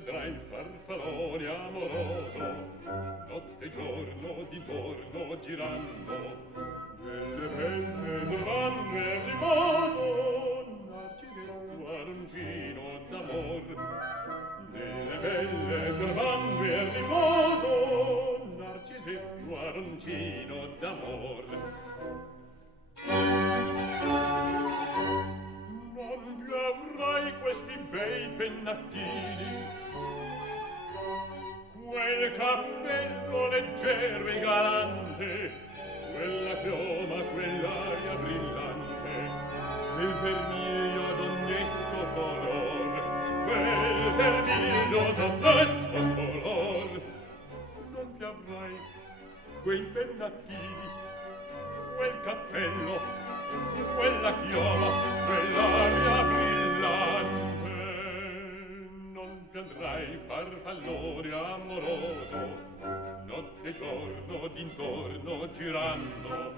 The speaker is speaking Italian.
vedrai il farfallone amoroso, notte e giorno d'intorno girando, delle belle trovando il riposo, narcisetto arancino d'amor, delle belle trovando il riposo, narcisetto arancino d'amor. Non più avrai questi bei pennacchini, quel cappello leggero e galante, quella chioma, quell'aria brillante, quel vermiglio d'ognesco color, quel vermiglio d'ognesco color. Non più avrai quei pennacchini, quel cappello, quella chioma, quell'aria brillante. Non più andrai farfallone amoroso, notte e giorno d'intorno girando,